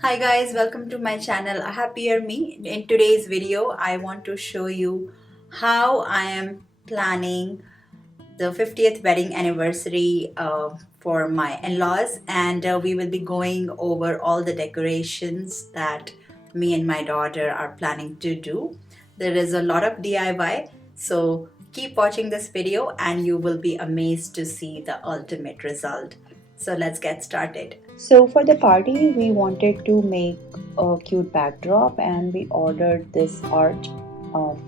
Hi guys, welcome to my channel Happier Me. In today's video, I want to show you how I am planning the 50th wedding anniversary for my in-laws, and we will be going over all the decorations that me and my daughter are planning to do. There is a lot of DIY, so keep watching this video and you will be amazed to see the ultimate result. So let's get started. So for the party, we wanted to make a cute backdrop and we ordered this art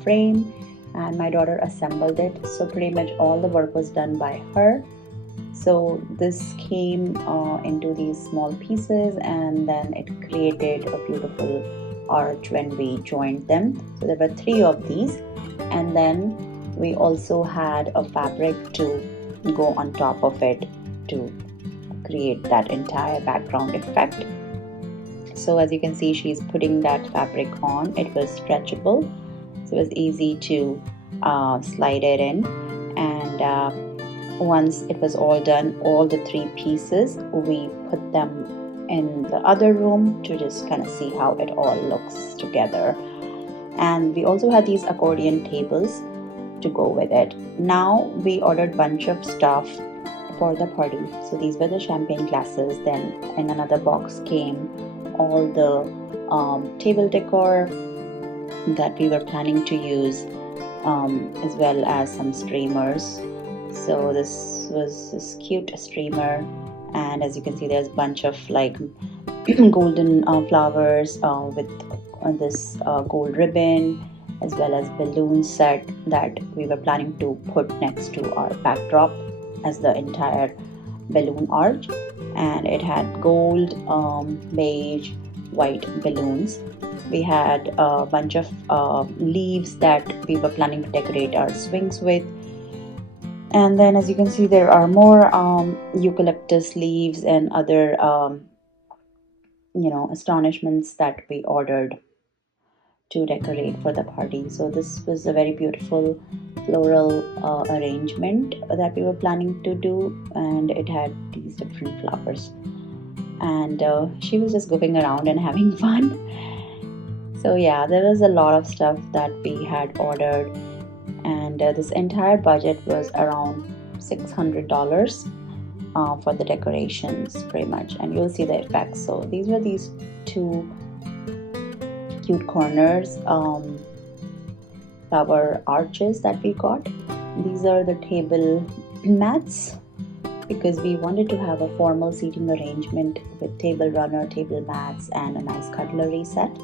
frame and my daughter assembled it. So pretty much all the work was done by her. So this came into these small pieces and then it created a beautiful arch when we joined them. So there were three of these, and then we also had a fabric to go on top of it to create that entire background effect. So as you can see, she's putting that fabric on. It was stretchable, so it was easy to slide it in. And once it was all done, all the three pieces, we put them in the other room to just kind of see how it all looks together. And we also had these accordion tables to go with it. Now we ordered bunch of stuff for the party. So these were the champagne glasses. Then in another box came all the table decor that we were planning to use, as well as some streamers. So this was this cute streamer, and as you can see, there's a bunch of like golden flowers with this gold ribbon, as well as balloon set that we were planning to put next to our backdrop as the entire balloon arch. And it had gold, beige, white balloons. We had a bunch of leaves that we were planning to decorate our swings with. And then as you can see, there are more eucalyptus leaves and other astonishments that we ordered to decorate for the party. So this was a very beautiful floral arrangement that we were planning to do, and it had these different flowers. And she was just goofing around and having fun. So yeah, there was a lot of stuff that we had ordered, and this entire budget was around $600 for the decorations, pretty much. And you'll see the effects. So these were these two cute corners flower arches that we got. These are the table mats because we wanted to have a formal seating arrangement with table runner, table mats, and a nice cutlery set.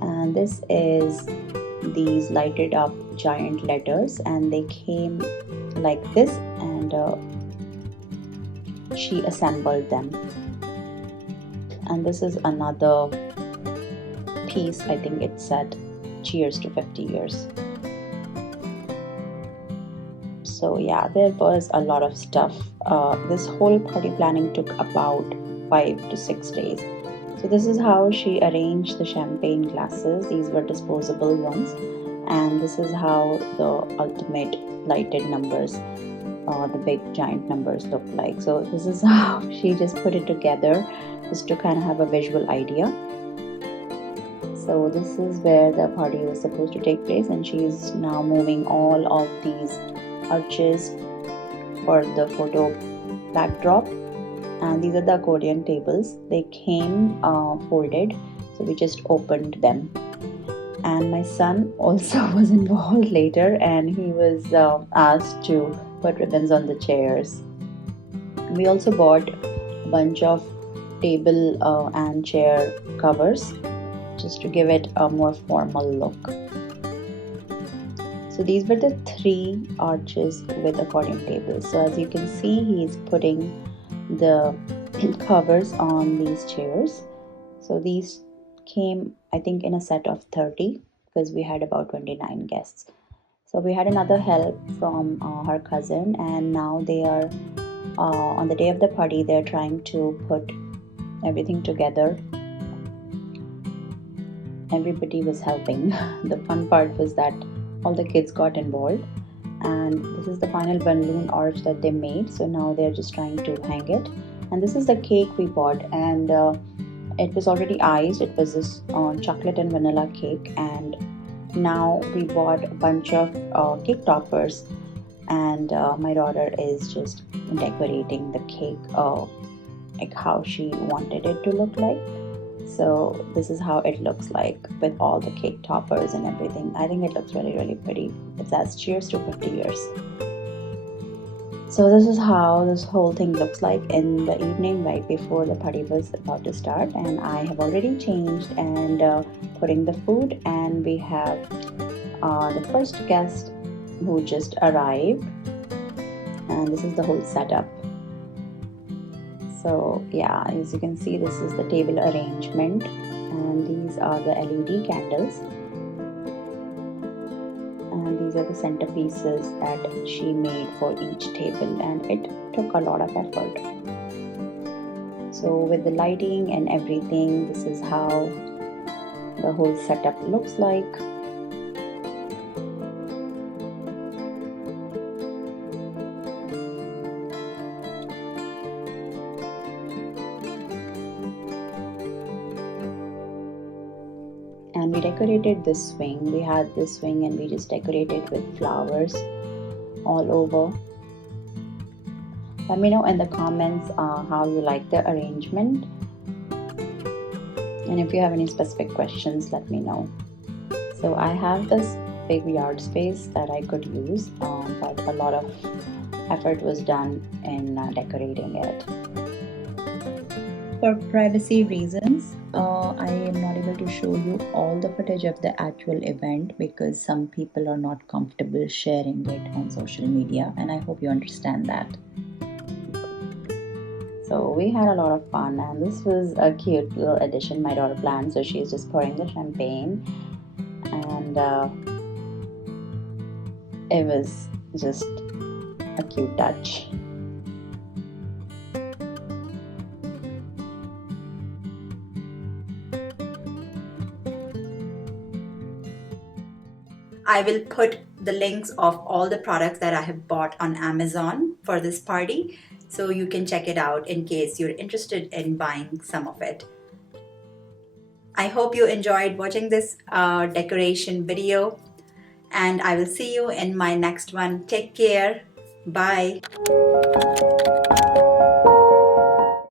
And this is these lighted up giant letters, and they came like this, and she assembled them. And this is another piece. I think it said cheers to 50 years. So yeah, there was a lot of stuff. This whole party planning took about 5 to 6 days. So this is how she arranged the champagne glasses. These were disposable ones, and this is how the ultimate lighted numbers, the big giant numbers, look like. So this is how she just put it together, just to kind of have a visual idea. So this is where the party was supposed to take place, and she is now moving all of these arches for the photo backdrop. And these are the accordion tables. They came folded, so we just opened them. And my son also was involved later, and he was asked to put ribbons on the chairs. We also bought a bunch of table and chair covers just to give it a more formal look. So these were the three arches with accordion tables. So as you can see, he is putting the covers on these chairs. So these came, I think, in a set of 30 because we had about 29 guests. So we had another help from her cousin, and now they are on the day of the party, they're trying to put everything together. Everybody was helping. The fun part was that all the kids got involved, and this is the final balloon arch that they made. So now they're just trying to hang it, and this is the cake we bought. And It was already iced. It was this chocolate and vanilla cake, and now we bought a bunch of cake toppers, and my daughter is just decorating the cake like how she wanted it to look like. So this is how it looks like with all the cake toppers and everything. I think it looks really pretty. It says cheers to 50 years. So this is how this whole thing looks like in the evening right before the party was about to start, and I have already changed and putting the food, and we have the first guest who just arrived, and this is the whole setup. So yeah, as you can see, this is the table arrangement, and these are the LED candles, and these are the centerpieces that she made for each table, and it took a lot of effort. So with the lighting and everything, this is how the whole setup looks like. And we decorated this swing. We had this swing and we just decorated with flowers all over. Let me know in the comments how you like the arrangement, and if you have any specific questions, let me know. So I have this big yard space that I could use, but a lot of effort was done in decorating it. For privacy reasons, I am not able to show you all the footage of the actual event because some people are not comfortable sharing it on social media, and I hope you understand that. So we had a lot of fun, and this was a cute little addition my daughter planned. So she's just pouring the champagne, and it was just a cute touch. I will put the links of all the products that I have bought on Amazon for this party, so you can check it out in case you're interested in buying some of it. I hope you enjoyed watching this decoration video, and I will see you in my next one. Take care. Bye.